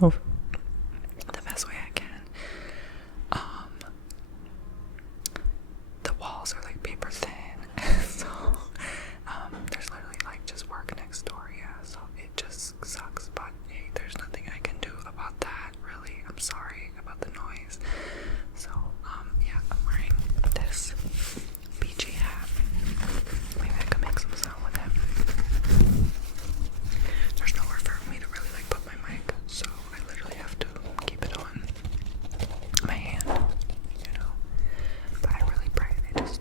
move the best way I can. The walls are like paper thin, so there's literally like just work next door, yeah, so it just sucks, but hey, there's nothing I can do about that, really. I'm sorry about the noise. So yeah, I'm wearing this beachy hat. Maybe I can make some sound with it. There's nowhere for me to really like put my mic, so I literally have to keep it on my hand, you know. But I really pray they just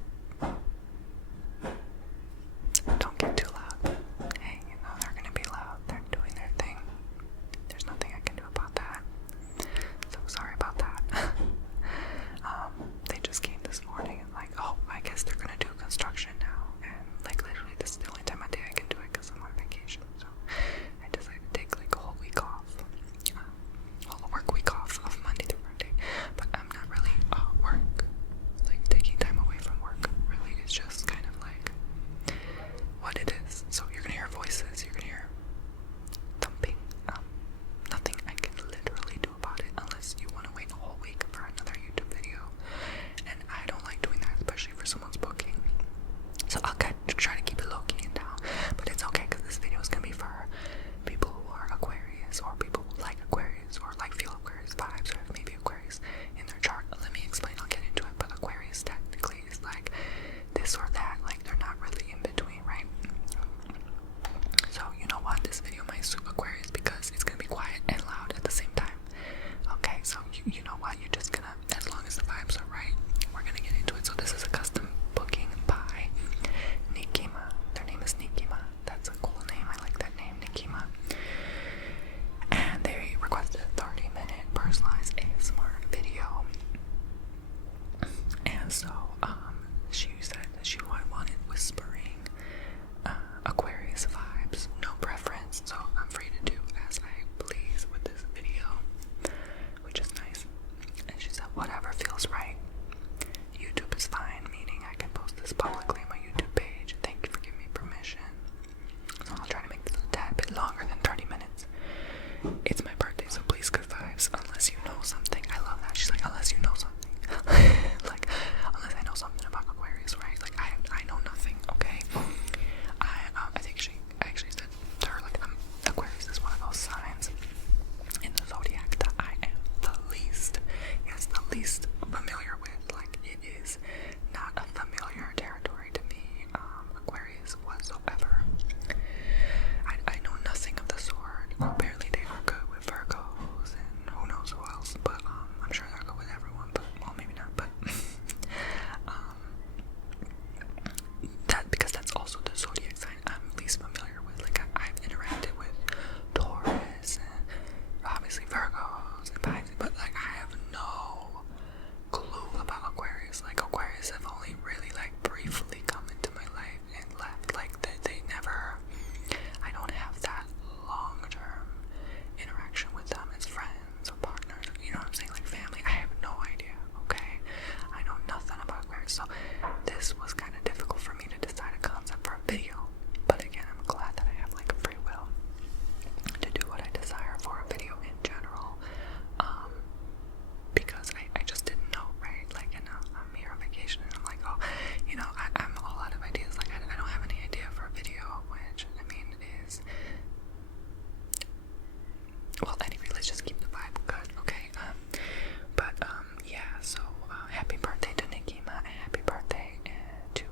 don't get too loud. Hey, you know, they're gonna be loud. They're doing their thing. There's nothing I can do about that. So sorry about that. They just came this morning and like, oh, I guess they're gonna do construction now. And like literally this is the only time of day I can do it because I'm on vacation. So I decided to take like a whole week off. A work week off of Monday through Friday. But I'm not really like taking time away from work. Really, it's just kind of like what it is. So you're gonna hear voices, you're gonna hear thumping. Nothing I can literally do about it unless you want to wait a whole week for another YouTube video. And I don't like doing that, especially for someone's booking. So I'll try to keep it low key and down. But it's okay because this video is gonna be for people who are Aquarius, or people who like Aquarius, or like feel Aquarius vibes, or maybe Aquarius in their chart. Let me explain, I'll get into it. But Aquarius technically is like this or that, like they're not really in between, right? So you know what, this video might suit Aquarius because it's gonna be quiet and loud at the same time. Okay, so you know what, you're just gonna, as long as the vibes are right, we're gonna get into it. So this is a custom booking by Nikima. Their name is Nikima. That's a cool name. I like that name, Nikima. And they requested a 30-minute personalized ASMR video. And so she said that she wanted whispering Aquarius vibes, no preference. So I'm free to do as I please with this video, which is nice. And she said whatever feels right. YouTube is fine, meaning I can post this publicly on my YouTube page. Thank you for giving me permission. So I'll try to make this a tad bit longer than 30 minutes. It's my birthday, so please good vibes. Unless you know something. I love that. She's like, unless you know something. Like, unless I know something about Aquarius, right? Like, I know nothing, okay? I think she actually said to her, like, Aquarius is one of those signs in the zodiac that I am the least familiar with. Like, it is not a familiar territory to me, Aquarius whatsoever. I know nothing of the sort. Apparently they are good with Virgos and who knows who else, but I'm sure they're good with everyone, but well, maybe not, but that, because that's also the zodiac sign I'm least familiar with. Like I've interacted with Taurus and obviously Virgos and Pisces, but like I have no clue about Aquarius. Like Aquarius have only really like briefly come into my life and left. Like they never, I don't have that long-term interaction with them as friends or partners, you know what I'm saying, like family. I have no idea, okay? I know nothing about Aquarius, so this was kind of difficult for me to decide a concept for a video. But again, I'm glad that I have like a free will to do what I desire for a video in general, because I just didn't know, right? Like, and I'm here on vacation and I'm like, oh, you know, I'm all out of ideas. Like I don't have any idea for a video, which I mean is, well, anyway, let's just keep the vibe good, okay? Yeah, so happy birthday to Nikima and happy birthday to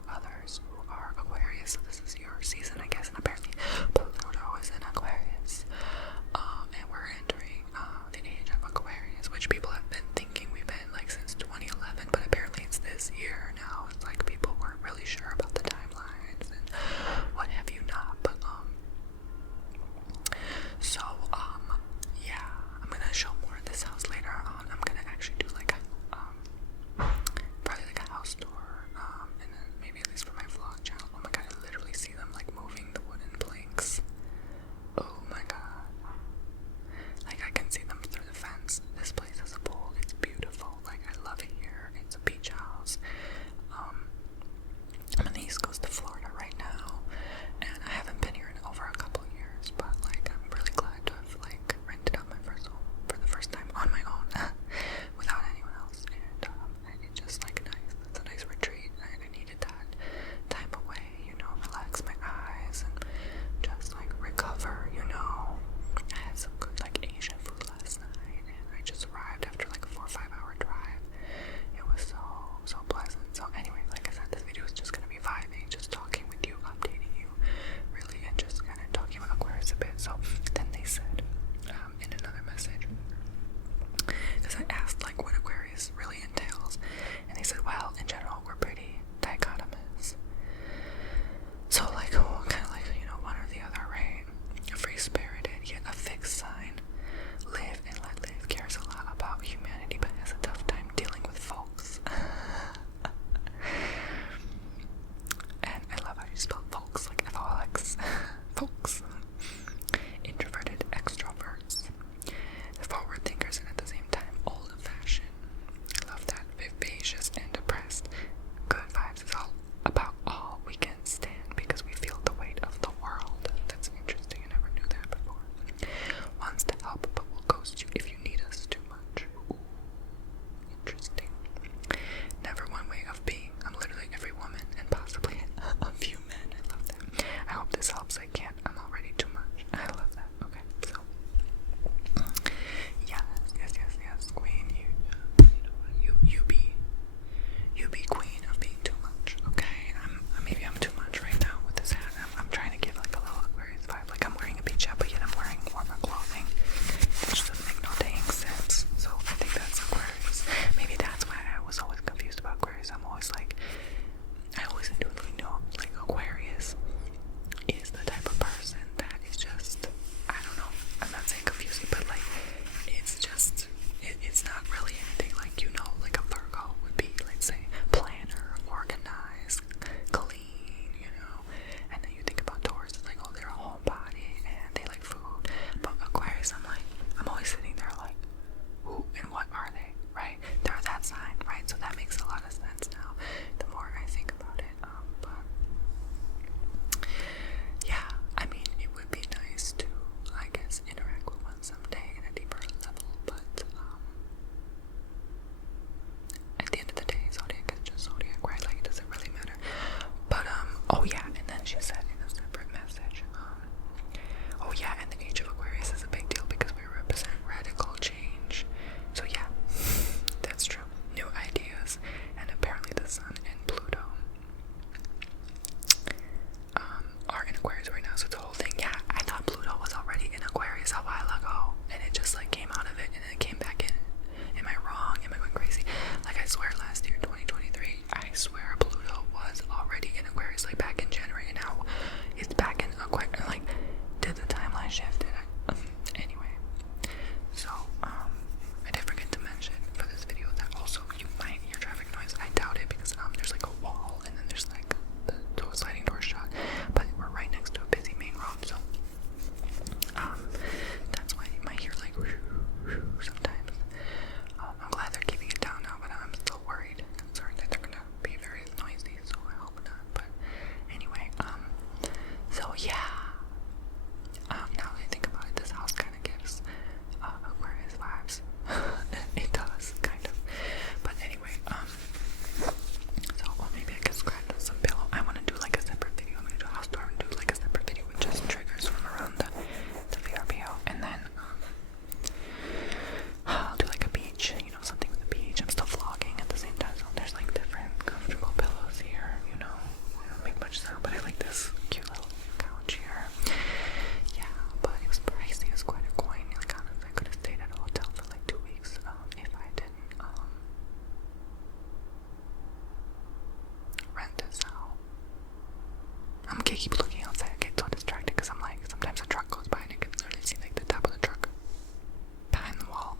keep looking outside. I get so distracted because I'm like, sometimes a truck goes by and I can literally see like the top of the truck behind the wall.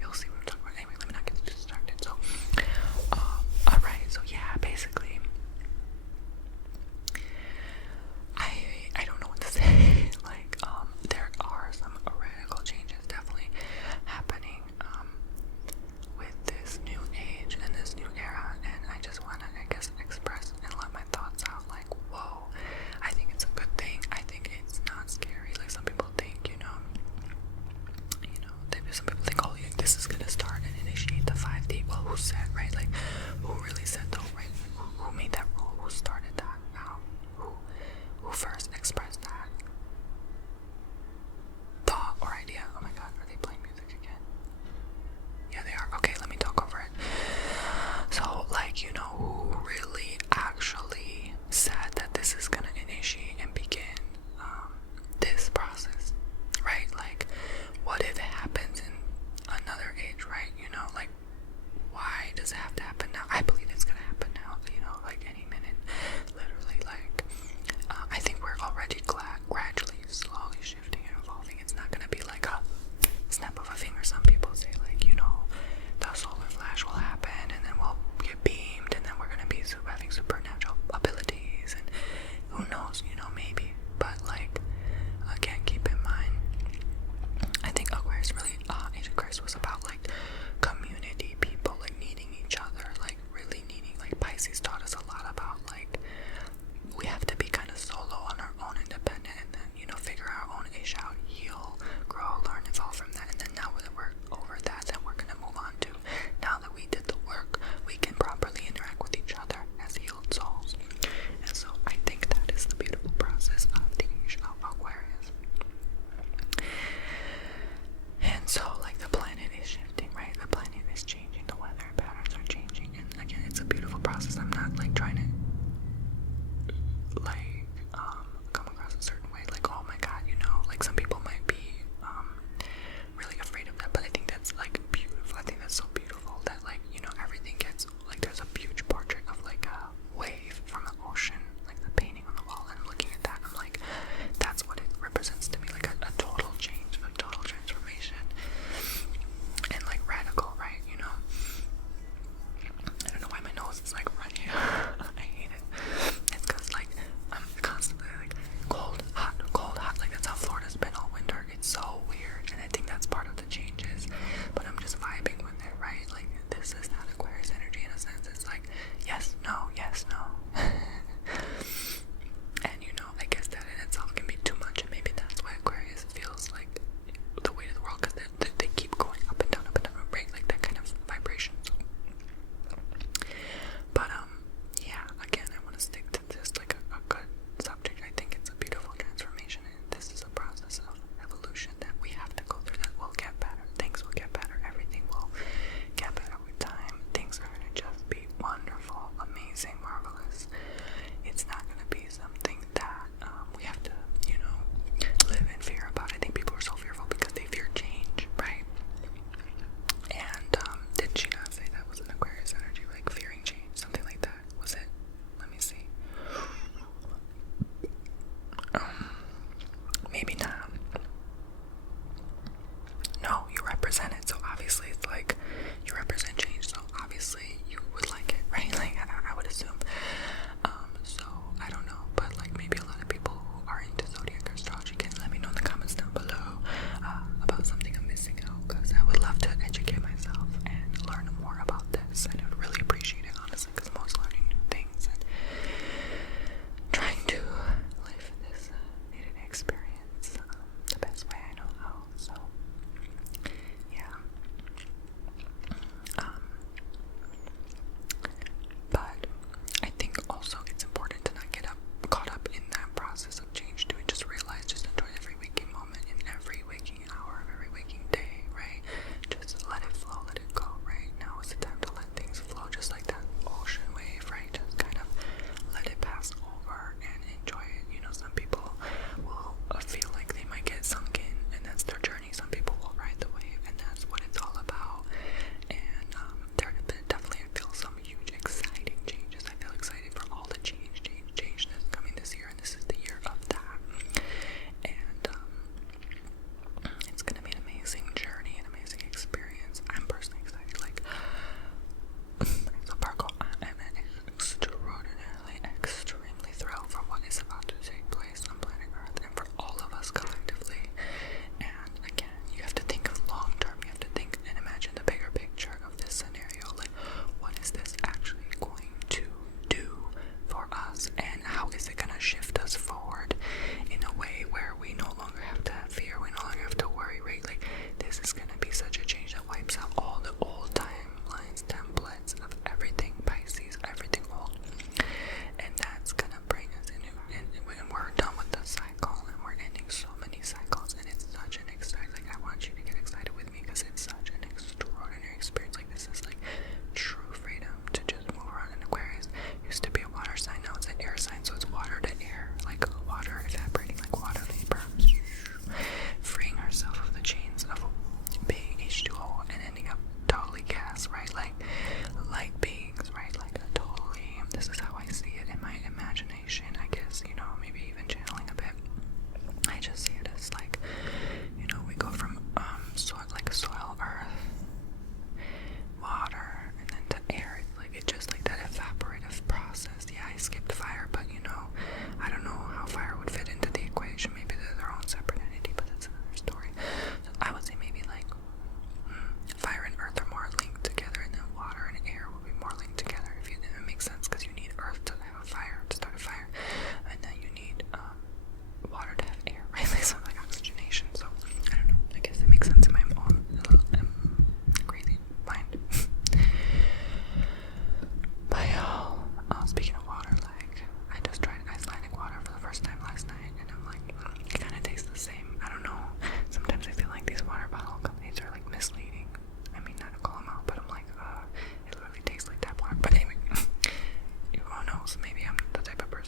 You'll see what I'm talking about. Anyway, let me not get too distracted. So, alright, so yeah, basically, I don't know what to say. Like, there are some radical changes definitely happening, with this new age and this new era, and I just want to, I guess, express and let my thoughts out. Like, whoa, I think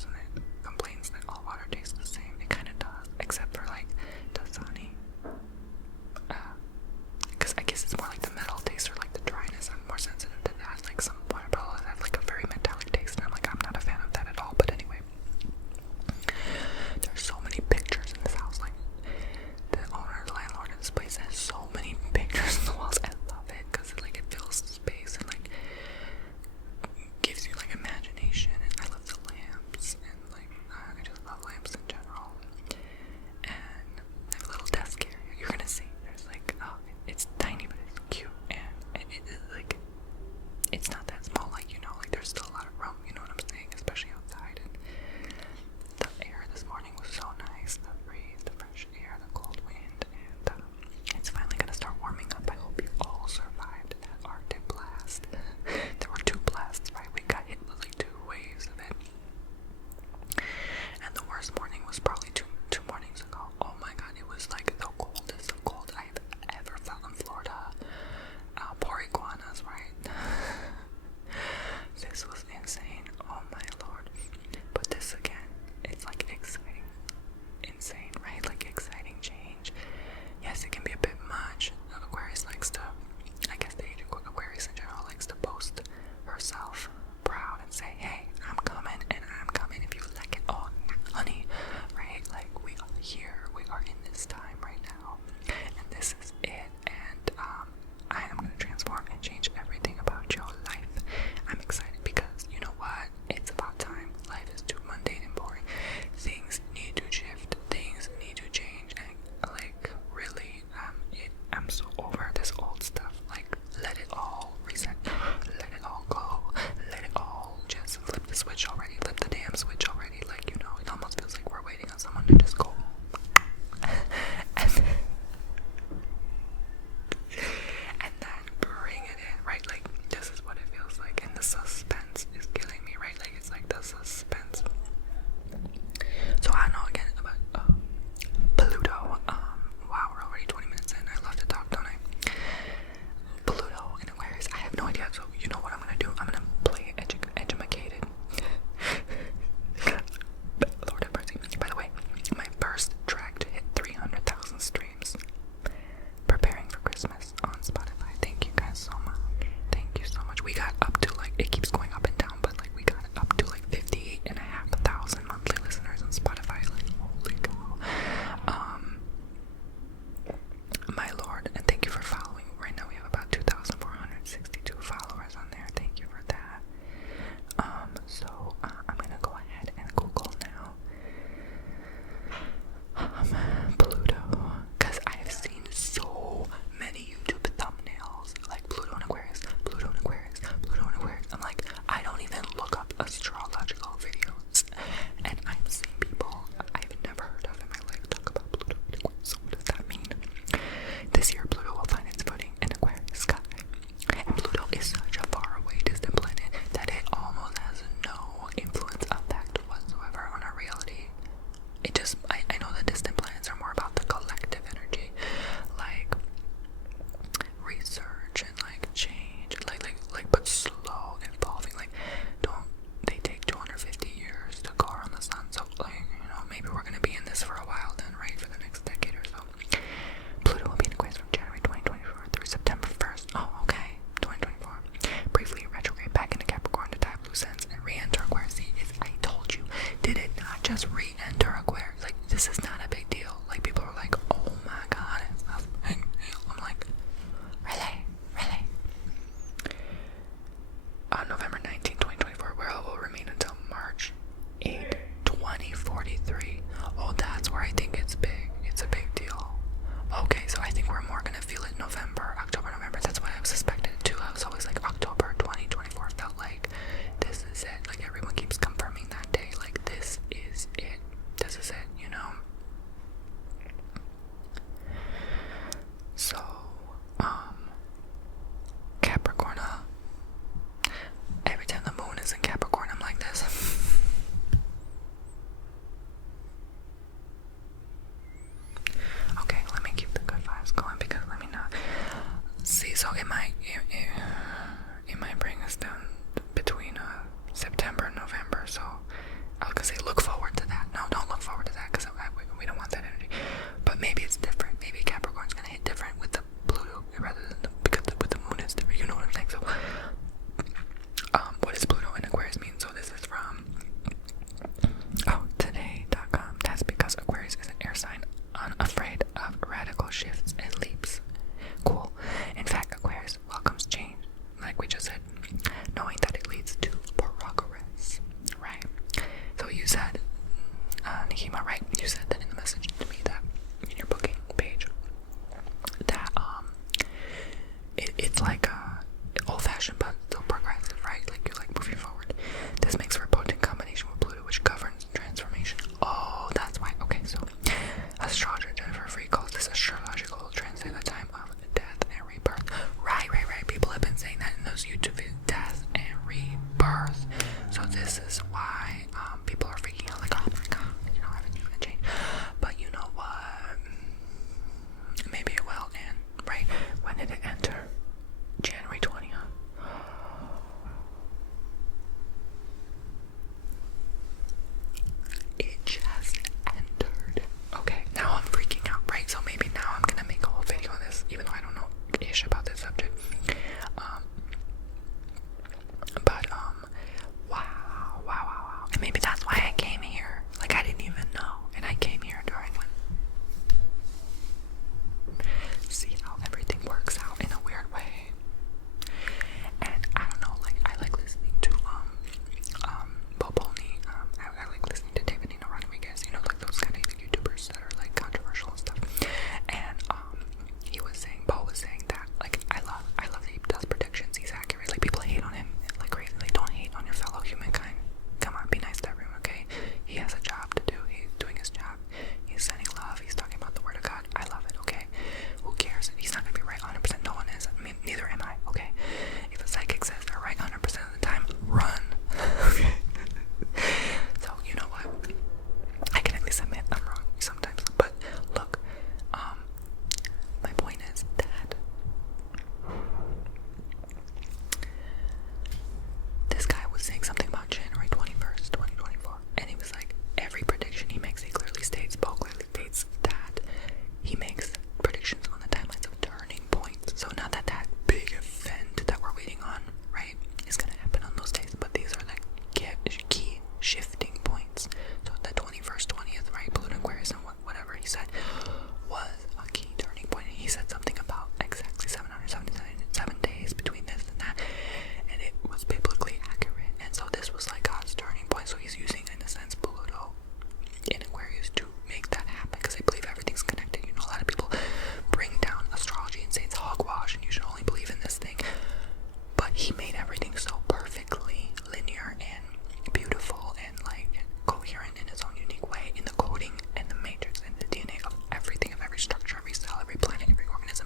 person that complains that all water tastes the same. It kind of does, except for like Dasani. Because I guess it's more like the metal taste or like the dryness. I'm more sensitive to that. Like some water bottles have like a very metallic taste, and I'm like, I'm not a fan of that at all. But anyway, there's so many pictures in this house. Like the owner, the landlord of this place has so many pictures on the walls. I love it because like it fills the space and like gives you like imagination. And I love the lamps and like I just love lamps in general. And I have a little desk area. You're gonna see. There's like it's tiny but it's cute, and it like it's not that small. Like like there's still a lot of room. You know what I'm saying? Especially outside. And the air this morning was so nice. The breeze, the fresh air, the cold wind, and it's finally gonna start warming up. I hope you all survived that Arctic blast. There were 2 blasts, right? We got hit with like 2 waves of it. And the worst morning was probably two mornings ago. Oh my god, it was like the coldest of cold I've ever felt in Florida. Poor iguanas, right? This was insane. Oh my lord. But this again, it's like exciting. Insane, right? Like exciting change. Yes, it can be a bit much. Aquarius likes to, I guess the age of Aquarius in general likes to boast herself proud and say, hey, I'm coming and I'm coming if you like it. Oh, honey, right? Like we are here. We are in this time right now. And this is it. And I am going to transform and change everything about your life. I'm excited because you know what? It's about time. Life is too mundane and boring. Things need to shift. Things need to change. And like really, I'm so over this old stuff. Like let it all reset. Let it all go. Let it all just flip the switch already. Flip the damn switch already. Like it almost feels like we're waiting on someone to just go. and then bring it in, right? Like this is what it feels like, and the suspense is killing me, right? Like it's like the suspense. So I don't know again about Pluto. Wow, we're already 20 minutes in. I love to talk, don't I? Pluto in Aquarius. I have no idea. So you know what I'm gonna do? I'm gonna play edumacated. Lord have mercy. By the way, my first track to hit 300,000 streams. Preparing for Christmas on Spotify. Thank you guys so much. Thank you so much. We got up to like, it keeps going up and down, but like we got up to like 58,500 monthly listeners on Spotify. Like holy cow. My lord, and thank you for following. Right now we have about 2,462 followers on there. Thank you for that. So I'm gonna go ahead and Google now. Pluto, because I have seen so many YouTube thumbnails like Pluto and Aquarius, Pluto and Aquarius, Pluto and Aquarius. I'm like, I don't even look up astrological videos, and I'm seeing people I've never heard of in my life talk about Pluto and Aquarius. So what does that mean? This year Pluto will find its footing in Aquarius sky. And Pluto is such a faraway distant planet that it almost has no influence effect whatsoever on our reality. It just, I know the distant planets are more about the collective energy, like research and like change, like but slow evolving. Like they take 250 years to go around the sun, so like maybe we're gonna be in this for a while then, right, for the next decade or so. Pluto will be in Aquarius from January 2024 through September 1st. Oh, okay, 2024. Briefly retrograde back into Capricorn to tie up loose ends and re-enter Aquarius. See, I told you, did it not just re-enter Aquarius? Like this is not a big deal. Like people are like, oh my god, it's not a big deal. I'm like, really? On November 19, 2024, where it will remain until March 8, 2043. Oh, that's where I think it's big. It's a big deal. Okay, so I think we're more gonna feel it November, November. That's what I suspected too. I was always like October 2024 felt like this is it. Like everyone keeps confirming that day. Like this is it. This is it. So, Capricorn. Every time the moon is in Capricorn, I'm like this. Okay, let me keep the good vibes going because let me not see. So it might. Fatima, right? You said that in the message to me, that in your booking page, that it's like old-fashioned but still progressive, right? Like you're like moving forward. This makes for a potent combination with Pluto, which governs transformation. Oh, that's why. Okay, so astrologer Jennifer Free calls this astrological transit at the time of death and rebirth. Right. People have been saying that in those YouTube videos, death and rebirth. So this is why people are freaking out, like, oh my god, you know, everything's gonna change. But you know what? Maybe it will. And right, when did it enter? January 20th. It just entered. Okay, now I'm freaking out, right? So maybe now I'm gonna make a whole video on this, even though I don't know ish about this subject. Wow. And maybe that's why I came here. Like, I didn't even know. And I came here during when. See how everything works out in a weird way. And I don't know, like, I like listening to Bomboni. I like listening to David Nino Rodriguez, you know, like those kind of YouTubers that are like controversial and stuff. And Bo was saying that, like, I love that he does predictions. He's accurate. Like, people hate on him like crazy. Like, don't hate on your fellow humankind. Come on, be nice to everyone, okay? He has a job to do. He's doing his job. He's sending love. He's talking about the word of God. I love it, okay? Who cares? He's not gonna be right 100%. No one is. I mean, neither am I, okay? If a psychic says they're right 100% of the time, run. Okay? So, you know what? I can at least admit I'm wrong sometimes. But look, my point is that this guy was saying something about January 21st, 2024, and he was like, every prediction he makes, he clearly states, Bo clearly states that he makes predictions on the timelines of turning points. So not that big event that we're waiting on, right, is gonna happen on those days, but these are the key shifting points. So the 21st, 20th, right, Pluto, Aquarius, and whatever he said was a key turning point. And he said something about exactly 777 days between this and that, and it was biblically accurate. And so this was like God's turning point. So he's using, in a sense, Pluto in Aquarius to make that happen, because I believe everything's connected. You know, a lot of people bring down astrology and say it's hogwash and you should only believe in this thing, but he made everything so perfectly linear and beautiful and like coherent in his own unique way, in the coding and the matrix and the DNA of everything, of every structure, every cell, every planet, every organism,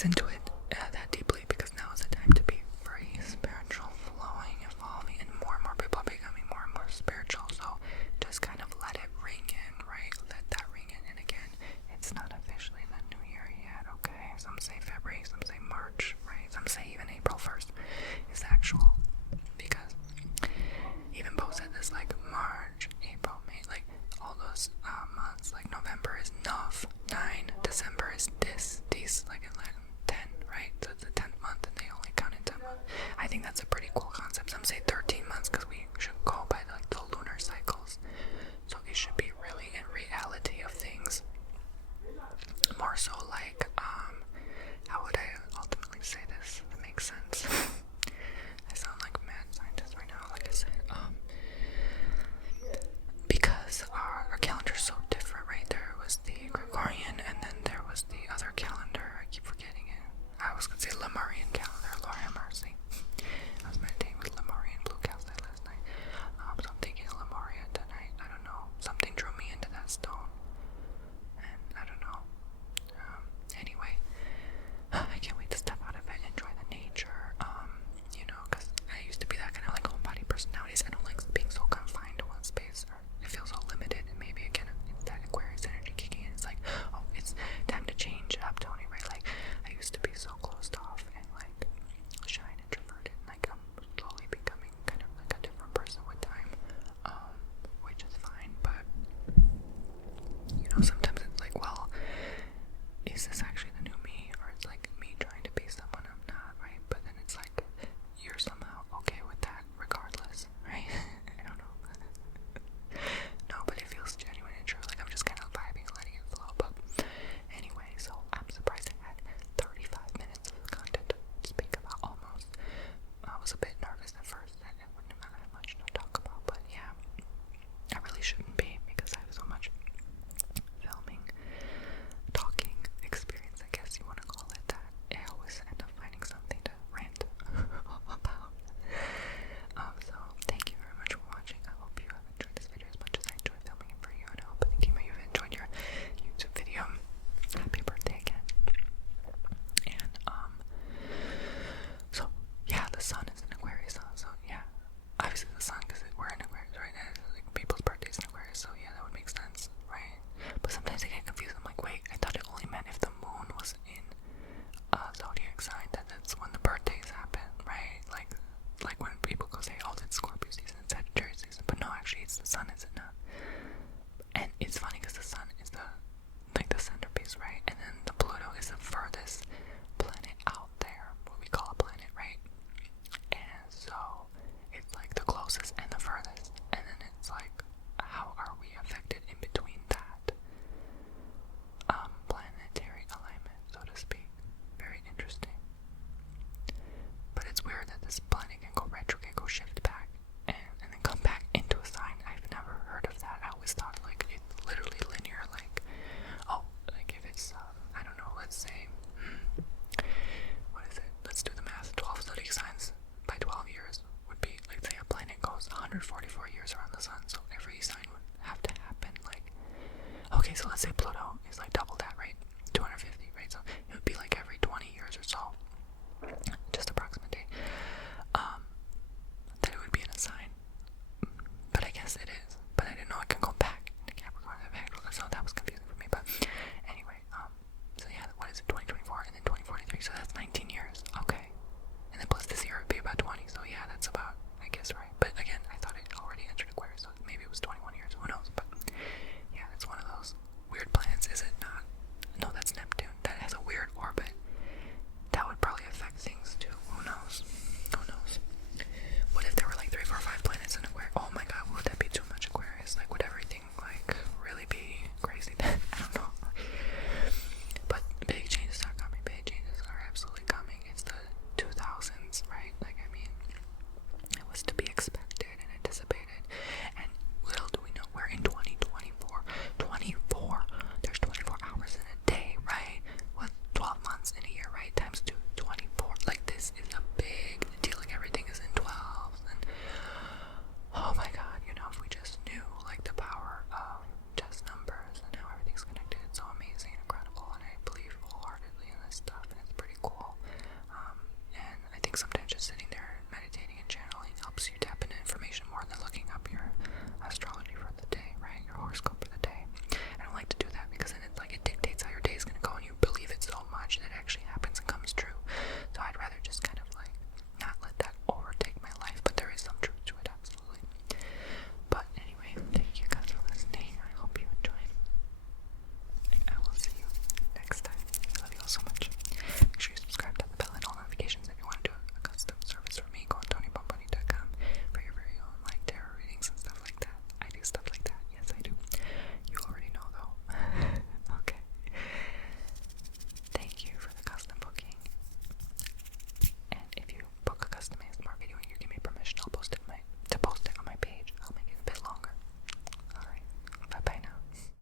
gets into it that deeply, because now is the time to be free, spiritual, flowing, evolving, and more people are becoming more and more spiritual. So just kind of let it ring in, right? Let that ring in. And again, it's not officially the new year yet, okay? Some say February, some say March, right? Some say even April 1st is actual, because even Bo said this, like March, April, May, like all those months, like November is Nov, 9, December is Dis, like in Latin, 10, right? So it's the 10th month and they only count in 10 months. I think that's a pretty cool concept. Some say 13 months because we should go by like the lunar cycles. So it should be really in reality of things. More so like, how would I ultimately say this? That makes sense. I sound like a mad scientist right now, like I said. Because our calendar is so different, right? There was the Gregorian, and then there was the other calendar. I keep forgetting it. I was gonna say Lemurian calendar.